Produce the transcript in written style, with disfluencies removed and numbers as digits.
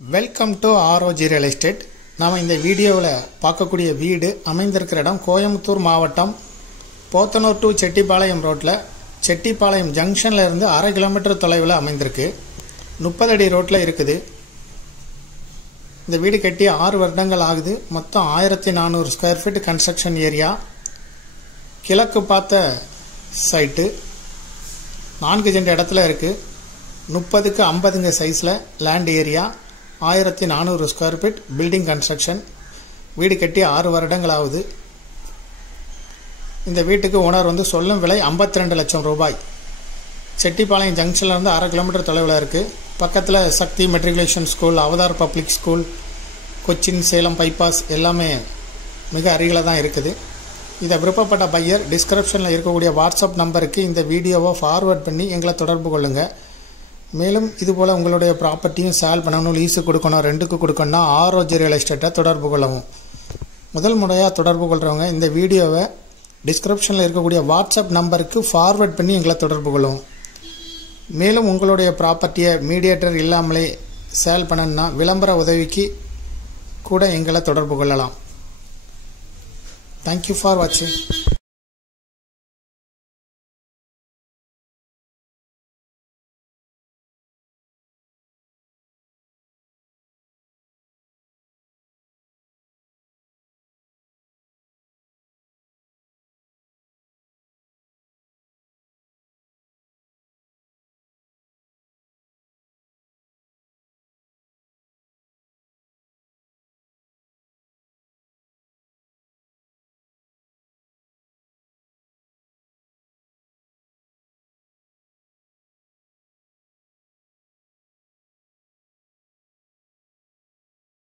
Welcome to ROG Real Estate. நாம் இந்த வீடியோவில் பார்க்கக்கூடிய வீடு அமைந்திருக்கிற இடம் கோயம்புத்தூர் மாவட்டம் போத்தனூர் டு செட்டிப்பாளையம் ரோட்டில் செட்டிப்பாளையம் ஜங்ஷனில் இருந்து 1/2 கிலோமீட்டர் தொலைவில் அமைந்திருக்கு. 30 அடி ரோட்டில் இருக்குது. இந்த வீடு கட்டி 6 வருடங்கள் ஆகுது. மொத்தம் 1400 ஸ்கொயர் ஃபீட் கன்ஸ்ட்ரக்ஷன் ஏரியா. கிழக்கு பார்த்த சைட்டு 4 சென்ட் இடத்துல இருக்குது. 30க்கு 50 சைஸில் land area. 1400 square feet building construction. வீடு கட்டி 6 வருடங்கள் ஆகுது. இந்த வீட்டுக்கு ஓனர் சொல்லும் விலை 52 லட்சம் ரூபாய். செட்டிப்பாளையம் ஜங்ஷன்ல இருந்து 1/2 கிலோமீட்டர் தொலைவில் இருக்குது. பக்கத்தில் Sakthi matriculation school, Avatar public school, Cochin, Salem bypass எல்லாமே மிக அருகில் தான் இருக்குது. இதை விருப்பப்பட்ட பையர் டிஸ்கிரிப்ஷனில் இருக்கக்கூடிய வாட்ஸ்அப் நம்பருக்கு இந்த வீடியோவை ஃபார்வர்ட் பண்ணி எங்களை தொடர்பு கொள்ளுங்கள். மேலும் இதுபோல் உங்களுடைய ப்ராப்பர்ட்டியும் சேல் பண்ணணும், லீஸு கொடுக்கணும், ரெண்டுக்கு கொடுக்கணும்னா ROG ரியல் எஸ்டேட்டை தொடர்பு கொள்ளவும். முதல் முறையாக தொடர்பு கொள்கிறவங்க இந்த வீடியோவை டிஸ்கிரிப்ஷனில் இருக்கக்கூடிய வாட்ஸ்அப் நம்பருக்கு ஃபார்வர்ட் பண்ணி எங்களை தொடர்பு கொள்ளவும். மேலும் உங்களுடைய ப்ராப்பர்ட்டியை மீடியேட்டர் இல்லாமலே சேல் பண்ணணும்னா விளம்பர உதவிக்கு கூட எங்களை தொடர்பு கொள்ளலாம். தேங்க்யூ ஃபார் வாட்சிங்.